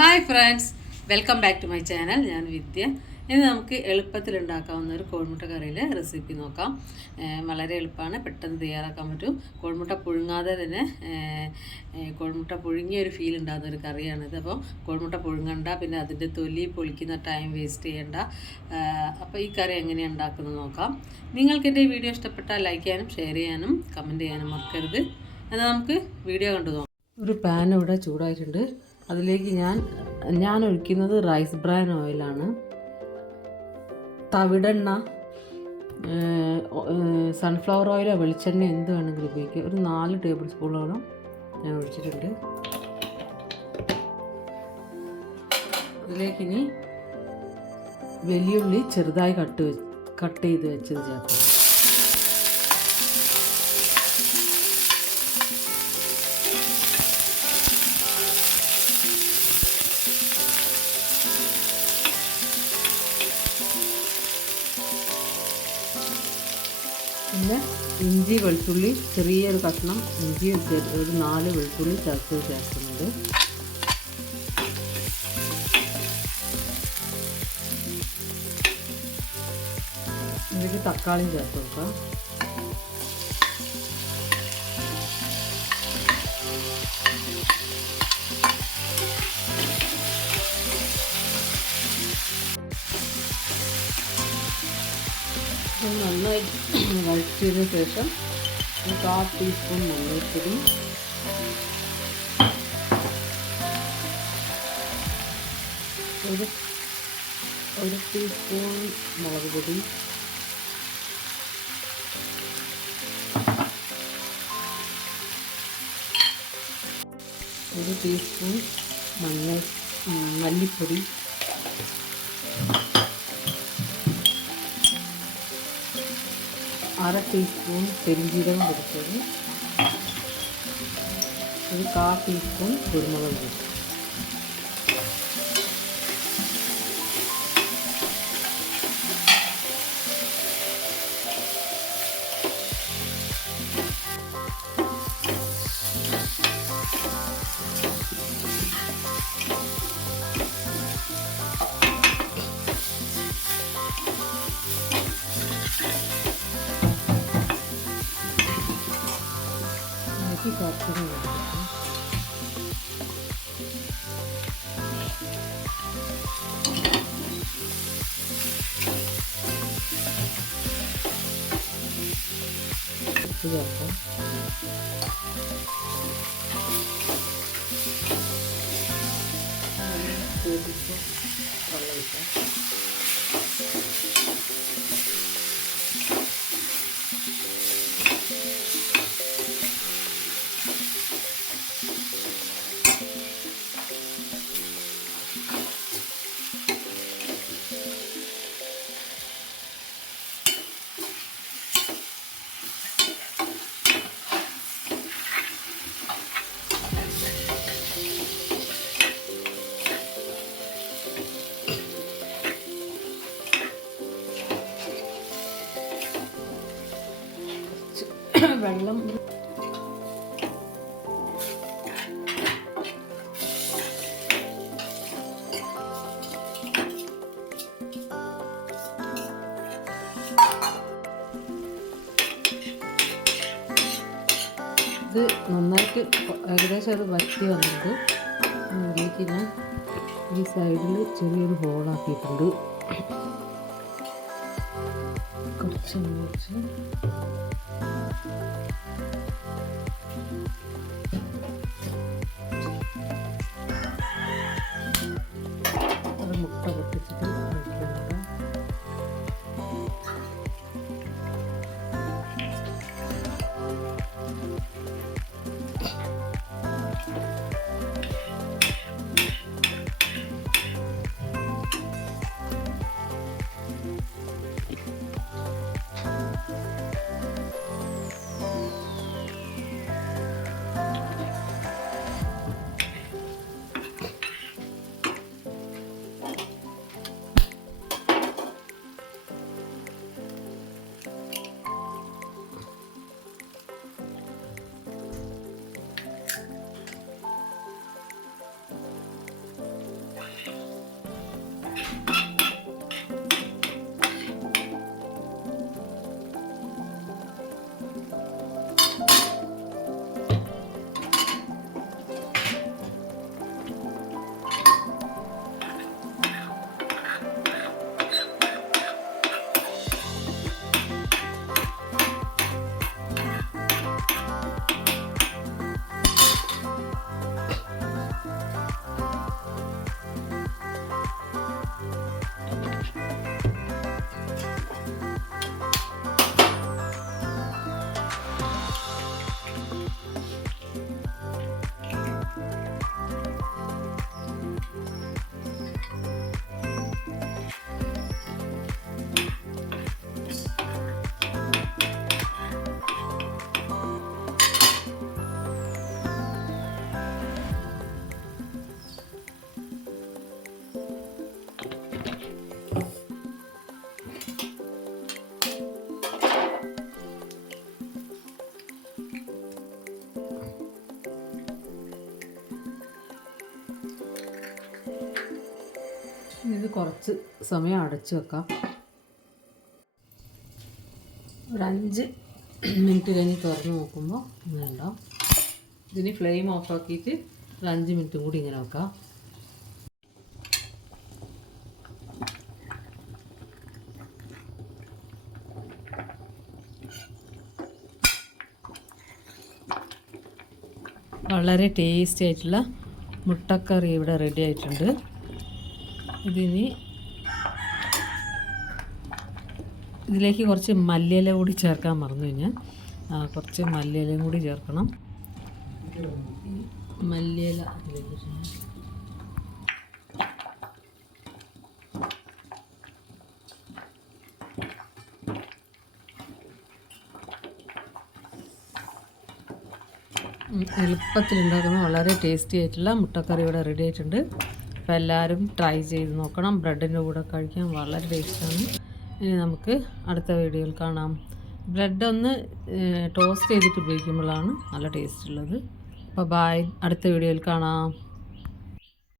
Hi friends, welcome back to my channel. ഞാൻ വിദ്യ. ഇനി നമുക്ക് എളുപ്പത്തിൽ ഉണ്ടാക്കാവുന്ന ഒരു കോഴിമുട്ട കറിയിലെ റെസിപ്പി നോക്കാം. വളരെ എളുപ്പമാണ്, പെട്ടെന്ന് തയ്യാറാക്കാൻ പറ്റും. കോഴിമുട്ട പുഴുങ്ങാതെ തന്നെ കോഴിമുട്ട പുഴുങ്ങിയ ഒരു ഫീൽ ഉണ്ടാകുന്ന ഒരു കറിയാണിത്. അപ്പോൾ കോഴിമുട്ട പുഴുങ്ങണ്ട, പിന്നെ അതിൻ്റെ തൊലി പൊളിക്കുന്ന ടൈം വേസ്റ്റ് ചെയ്യണ്ട. അപ്പോൾ ഈ കറി എങ്ങനെയാണ് ഉണ്ടാക്കുന്നത് നോക്കാം. നിങ്ങൾക്ക് എൻ്റെ ഈ വീഡിയോ ഇഷ്ടപ്പെട്ടാൽ ലൈക്ക് ചെയ്യാനും ഷെയർ ചെയ്യാനും കമൻറ്റ് ചെയ്യാനും മറക്കരുത്. എന്നാൽ നമുക്ക് വീഡിയോ കണ്ടു നോക്കാം. ഒരു പാൻ ഇവിടെ ചൂടായിട്ടുണ്ട്. അതിലേക്ക് ഞാൻ ഒഴിക്കുന്നത് റൈസ് ബ്രാൻ ഓയിലാണ്. തവിടെണ്ണ, സൺഫ്ലവർ ഓയിലോ വെളിച്ചെണ്ണ എന്ത് വേണമെങ്കിലും ഉപയോഗിക്കുക. ഒരു 4 ടേബിൾ സ്പൂണോളം ഞാൻ ഒഴിച്ചിട്ടുണ്ട്. അതിലേക്ക് ഇനി വലിയുള്ളി ചെറുതായി കട്ട് ചെയ്ത് വെച്ചത് ചേർക്കാം. പിന്നെ ഇഞ്ചി വെളുത്തുള്ളി ചെറിയൊരു കഷ്ണം ഇഞ്ചി, ഒരു 4 വെളുത്തുള്ളി ചേർക്കുന്നുണ്ട്. ഇതിലേക്ക് തക്കാളിയും ചേർത്ത് കൊടുക്കാം. നന്നായി വഴറ്റിയതിന് ശേഷം 1/4 ടീസ്പൂൺ മഞ്ഞൾപ്പൊടി, ഒരു ടീസ്പൂൺ മുളക് പൊടി, ഒരു ടീസ്പൂൺ മല്ലിപ്പൊടി, അര ടീസ്പൂൺ പെരുംജീരകം പൊടിച്ചത്, ഒരു 1/4 ടീസ്പൂൺ കുരുമുളക് പൊടി. ചേർത്ത് ചേർക്കാം. വെള്ളം ഒഴിക്കാം. വെള്ളം ഇത് നന്നായിട്ട് ഏകദേശം അത് വറ്റി വന്നിട്ട് ഇതിലേക്ക് ഞാൻ ഈ സൈഡിൽ ചെറിയൊരു ഹോളാക്കിയിട്ടുണ്ട്. കുറച്ച് മുട്ട പൊട്ടിച്ചിട്ട് ഒഴിക്കുന്നുണ്ട്. ഇത് കുറച്ച് സമയം അടച്ചു വെക്കാം. ഒരു 5 മിനിറ്റ് കഴിഞ്ഞ് തുറന്ന് നോക്കുമ്പോൾ ഇങ്ങനെ ഉണ്ടാവും. ഇതിന് ഫ്ലെയിം ഓഫാക്കിയിട്ട് ഒരു 5 മിനിറ്റും കൂടി ഇങ്ങനെ വെക്കാം. വളരെ ടേസ്റ്റി ആയിട്ടുള്ള മുട്ടക്കറി ഇവിടെ റെഡി ആയിട്ടുണ്ട്. ഇതിലേക്ക് കുറച്ച് മല്ലിയില കൂടി ചേർക്കാൻ മറന്നു കഴിഞ്ഞാൽ കുറച്ച് മല്ലിയിലയും കൂടി ചേർക്കണം. മല്ലിയില ഇതിലേക്ക് എളുപ്പത്തിലുണ്ടാക്കുന്ന വളരെ ടേസ്റ്റി ആയിട്ടുള്ള മുട്ടക്കറി ഇവിടെ റെഡി ആയിട്ടുണ്ട്. അപ്പോൾ എല്ലാവരും ട്രൈ ചെയ്ത് നോക്കണം. ബ്രെഡിൻ്റെ കൂടെ കഴിക്കാൻ വളരെ ടേസ്റ്റാണ്. ഇനി നമുക്ക് അടുത്ത വീഡിയോയിൽ കാണാം. ബ്രെഡ് ഒന്ന് ടോസ്റ്റ് ചെയ്തിട്ട് ഉപയോഗിക്കുമ്പോഴാണ് നല്ല ടേസ്റ്റ് ഉള്ളത്. അപ്പോൾ ബൈ, അടുത്ത വീഡിയോയിൽ കാണാം.